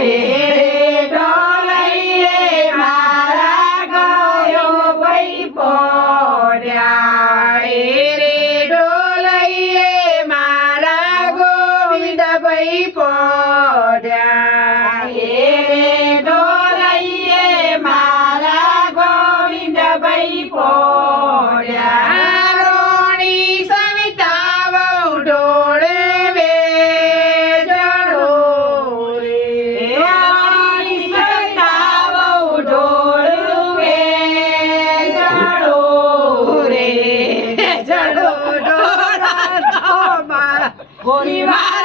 Aê! 我的妈！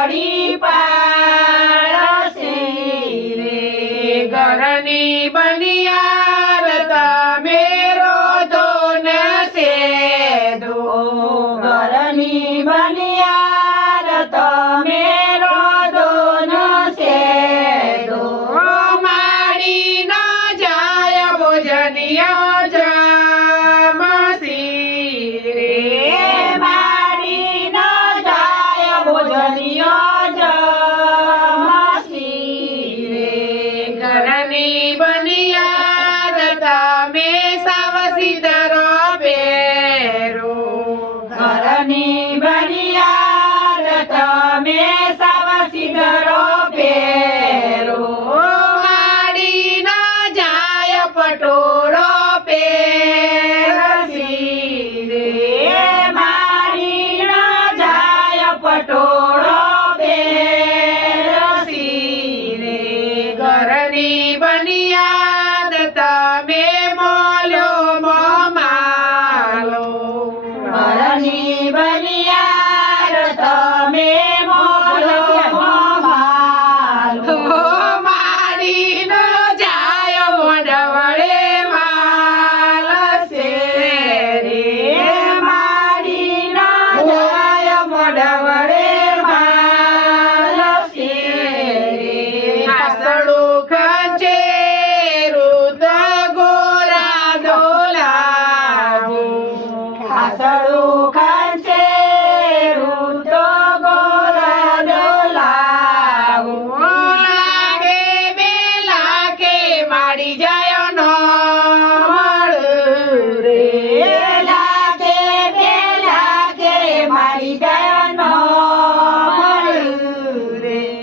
body, body. Yeah.